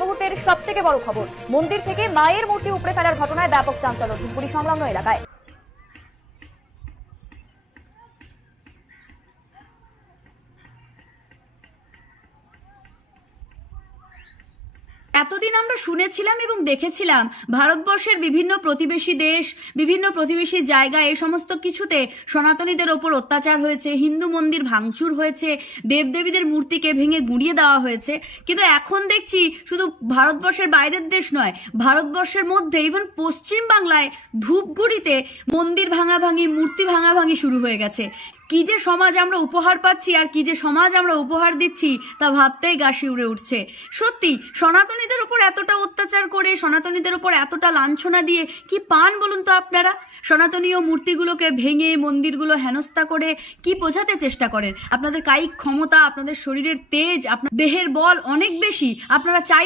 মুহূর্তের সবথেকে বড় খবর, মন্দির থেকে মায়ের মূর্তি উপড়ে ফেলার ঘটনায় ব্যাপক চাঞ্চল্য ধূপগুড়ি সংলগ্ন এলাকায়। এতদিন আমরা শুনেছিলাম এবং দেখেছিলাম ভারতবর্ষের বিভিন্ন প্রতিবেশী দেশ, বিভিন্ন প্রতিবেশী জায়গায় এই সমস্ত কিছুতে সনাতনীদের ওপর অত্যাচার হয়েছে, হিন্দু মন্দির ভাঙচুর হয়েছে, দেবদেবীদের মূর্তিকে ভেঙে গুঁড়িয়ে দেওয়া হয়েছে। কিন্তু এখন দেখছি শুধু ভারতবর্ষের বাইরের দেশ নয়, ভারতবর্ষের মধ্যে ইভেন পশ্চিম বাংলায় ধূপগুড়িতে মন্দির ভাঙাভাঙি, মূর্তি ভাঙাভাঙি শুরু হয়ে গেছে। কি যে সমাজ আমরা উপহার পাচ্ছি আর কি যে সমাজ আমরা উপহার দিচ্ছি তা ভাবতেই গা শিউরে উঠছে। সত্যি সনাতনীদের উপর এতটা অত্যাচার করে, সনাতনীদের উপর এতটা লাঞ্ছনা দিয়ে কি পান বলুন তো আপনারা? সনাতনীয় মূর্তিগুলোকে ভেঙে মন্দিরগুলো হেনস্থা করে কি বোঝাতে চেষ্টা করেন? আপনাদের কায়িক ক্ষমতা, আপনাদের শরীরের তেজ, আপনার দেহের বল অনেক বেশি, আপনারা চাই